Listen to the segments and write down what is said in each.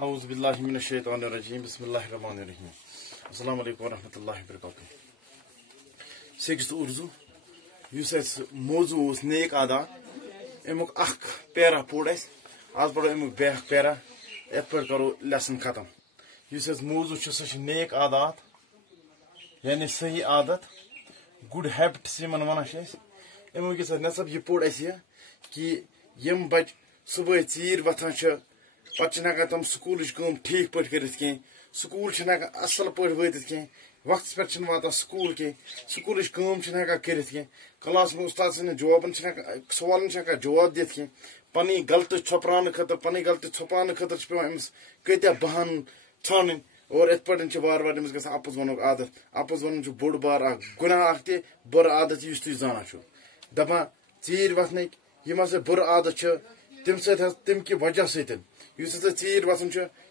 اعوذ باللہ من الشیطان الرجیم بسم اللہ الرحمن الرحیم السلام علیکم ورحمۃ اللہ وبرکاتہ سکس اردو اس موضوع نیک عادات امیک اخ پیرا پور آج پڑھو امیک بیاکھ پیرا ات پہ کرو لیسن ختم اس موضوع سہ نیک عادات یعنی صحیح عادت گڈ ہیبٹس یمن ونان امیک نصب یہ پوڑ کہ یم بچ صبح ژیر وتھان پتہ ہکان تم سکولچ کام ٹھیک پہ کرت کی سکول ہکان اصل پہ واتت کی وقت پہ واتان سکول کی سکولچ کام ہکان کرت کی کلاس میں استاد سن جوابن سوالن ہکان جواب دت کی پنی غلطی چھپران خاطر پنی غلطی چھپان خاطر پیوان امس کتیا بہان ژھانڈن اور ات پہ وار وار امس گژھان اپز ونک عادت اپز ون بوڑ بار اخ گناہ اخ تہ بر عادت اس تھی زانان چھو دپان ژیر وتھنک یم ہسا بر عادت تم تم کہ وجہ ستن اس ہسا ژیر وسان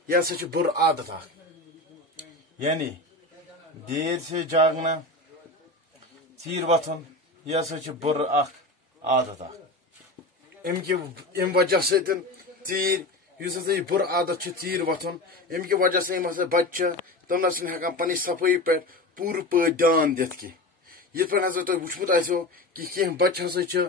یہ ہسا بر عادت اخ یعنی دیر سے جاگنا ژیر وتھن یہ ہسا بر اخ عادت اخ ام وجہ ستن ژیر اس ہسا یہ بر عادت ژیر وتھن ام کہ وجہ سے ہسا بچہ تم نہ ہکان پنہ صفائی پہ پور پہ دھیان دت کی یہ پہ ہسا تھی وچمت آسو کہ کی بچہ ہسا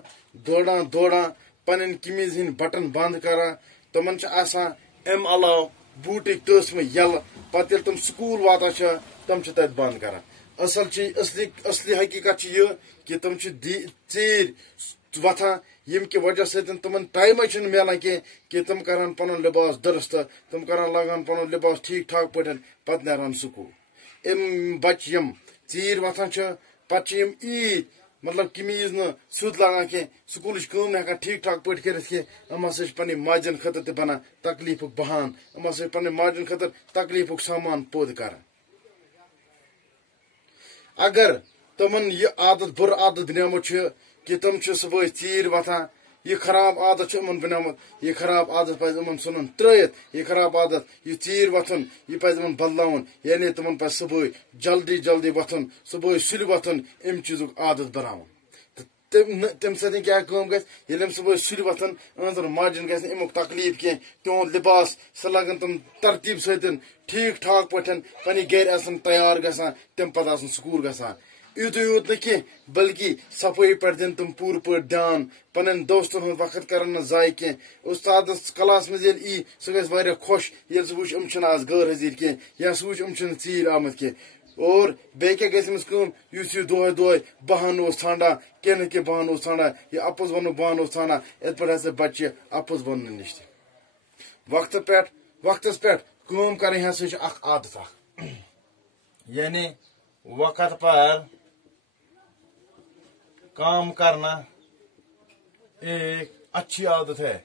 دوڑان دوڑان پن کمیز ہند بٹن بند کران تمن آسان ام علاوہ بوٹک تس میں یل پتہ تم سکول واتان تم تت بند کران اصلی حقیقت یہ کہ تم ژیر وتھان یم کہ وجہ ستن تمن ٹائم ملان کہ تم کران پن لباس درست تم کران لاگان پن لباس ٹھیک ٹھاک پہ پتہ نیران سکول ام بچ یم ژیر وتھان پتہ عید مطلب قمیض نا سیود لاگان کی سکولچ کام ہکان ٹھیک ٹھاک پہ کرت کی ام ہسا پنہ ماجن خاطر تہ بنان تکلیف بہان ام ہسا پنہ ماجن خاطر تکلیف سامان پود کران اگر تمن یہ عادت بر عادت بنیامت کہ تم صبح ژیر وتھان یہ خراب عادت بنیامت یہ خراب عادت پہ ژھن ترت یہ خراب عادت یہ ژیر وتھن یہ پہ بدلاون یعنی تمن پہ صبح جلدی جلدی وتھن صبح سُلہِ وتھن ام چیزک عادت بناون تم سن کیا گھر صبح سُلہِ وتھن اہن ماجن گھر امیک تکلیف کی تہد لباس سہ لگن تم ترتیب ستن ٹھیک ٹھاک پہ پنہ گھر آسان تیار گژھان تم پتہ آسان سکول گژھان یوت نہ بلکہ صفائی پہ دن تم پور پہ دھیان پن دوستن ہند وقت کرن ضائع کی استاد کلاس مز ای سہ گھس واریاہ خوش یل سہ وچ ام آز غیر حاضر کی یا سہ وچ ام ژیر آمت کی اور بیٚیہِ کیٛاہ گژھِ أمِس کٲم یُس یہِ دۄہے دۄہے بہانہٕ اوس ژھانڈان کینٛہہ نتہٕ کینٛہہ بہانہٕ اوس ژھانڈان یہِ اپُز وننُک بہانہٕ اوس ژھانڈان یِتھ پٲٹھۍ ہسا بچہِ اپُز وننہٕ نِش تہِ وقتس پٮ۪ٹھ کٲم کرٕنۍ ہسا چھِ اکھ عادت اکھ یعنی وقت پر کام کرنا ایک اچھی عادت ہے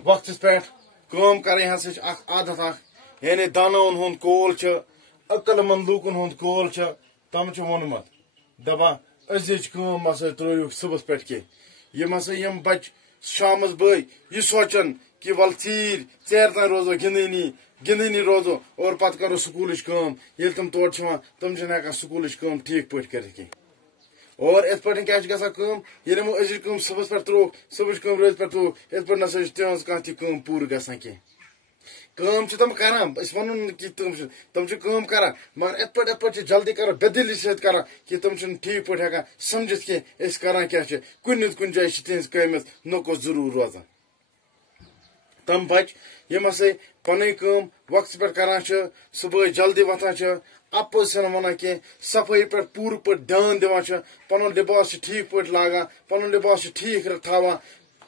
وقتس پٮ۪ٹھ کٲم کرٕنۍ ہسا چھِ اکھ عادت اکھ یعنی دانون ہند کول عقل مند لوکن ہند کول تم وونمت دپان أزِچ کٲم ہسا ترٲیِو صبحس پٮ۪ٹھ کینٛہہ یم ہسا یم بچہ شامس بٲے یہ سونچان کہ ول ژیر تام روزو گندنی روزو اور پتہ کرو سکولچ کٲم ییٚلہِ تم تور تم ہکان سکولچ کٲم ٹھیک پٲٹھۍ کٔرِتھ کینٛہہ اور یِتھ پٲٹھۍ کیٛاہ چھِ گژھان کٲم ییٚلہِ یِمو أزِچ کٲم صبحس پٮ۪ٹھ ترٛووُکھ صبحٕچ کٲم رٲژ پٮ۪ٹھ ترٛووُکھ یِتھ پٲٹھۍ نسا چھِ تِہنٛز کانٛہہ تہِ کٲم پوٗرٕ گژھان کینٛہہ کٲم چھِ تم کران أسۍ ونو نہٕ کہِ تم چھِ کٲم کران مگر یِتھ پٲٹھۍ چھِ جلدی کران بے دلی سۭتۍ کران کہ تم چھِنہٕ ٹھیک پٲٹھۍ ہٮ۪کان سمجھِتھ کینٛہہ أسۍ کران کیٛاہ چھِ کُنہِ نتہٕ کُنہِ جایہِ چھِ تِہنٛزِ کامہِ منٛز نوٚقُص ضروٗر روزان تم بچہ یم ہسا پنٕنۍ کٲم وقتس پٮ۪ٹھ کران صبح جلدی وتھان اپز چھنہٕ ونان کینٛہہ صفٲیی پٮ۪ٹھ پوٗرٕ پٲٹھۍ دھیان دِوان پنُن لباس چھِ ٹھیک پٲٹھۍ لاگان پنُن لباس چھِ ٹھیک تھاوان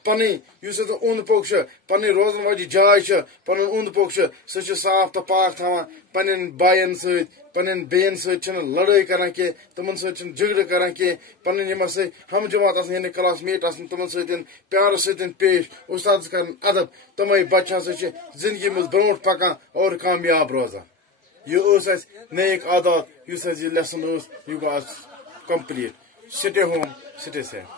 پنٕنۍ یُس ہسا اوٚنٛد پوٚک پنٕنۍ روزن واجہِ جاے پنُن اوٚنٛد پوٚک سُہ چھِ صاف تہٕ پاک تھاوان پننٮ۪ن بایَن سۭتۍ پننٮ۪ن بیٚین سۭتۍ چھِنہٕ لڑٲے کران کینٛہہ تمن سۭتۍ چھِنہٕ جھگڑٕ کران کینٛہہ پنٕنۍ یم ہسا ہم جماعت آسان یعنی کلاس میٹ آسان تمن سۭتۍ پیارٕ سۭتۍ پیش استادس کران ادب تمے بچہ ہسا چھِ زندگی منٛز برونٛٹھ پکان اور کامیاب روزان یہ ٲس اسہِ نیک عادات یُس اسہِ یہِ لیسن ٲس یہِ گوٚو آز کمپلیٖٹ سٹے ہوم سٹے سیف